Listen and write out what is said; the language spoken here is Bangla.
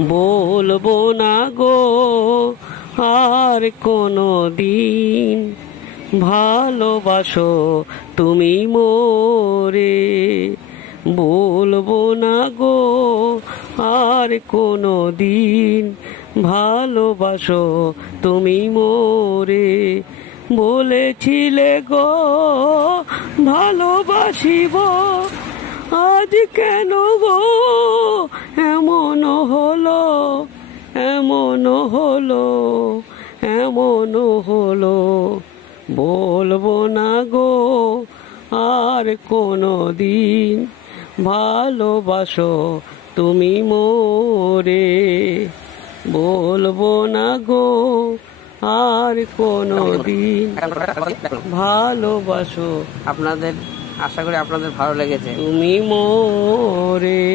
বলবো না গো আর কোনো দিন, ভালোবাসো তুমি মোরে। বলবো না গো আর কোনো দিন, ভালোবাসো তুমি মোরে। বলেছিলে গো ভালোবাসিব, আজ কেন গো এমন হলো, এমন হলো, এমন হলো। বলবো না গো আর কোনো দিন, ভালোবাসো তুমি মোরে। বলবো না গো আর কোনো দিন, ভালোবাসো। আপনাদের আশা করি আপনাদের ভালো লেগেছে। তুমি মোরে।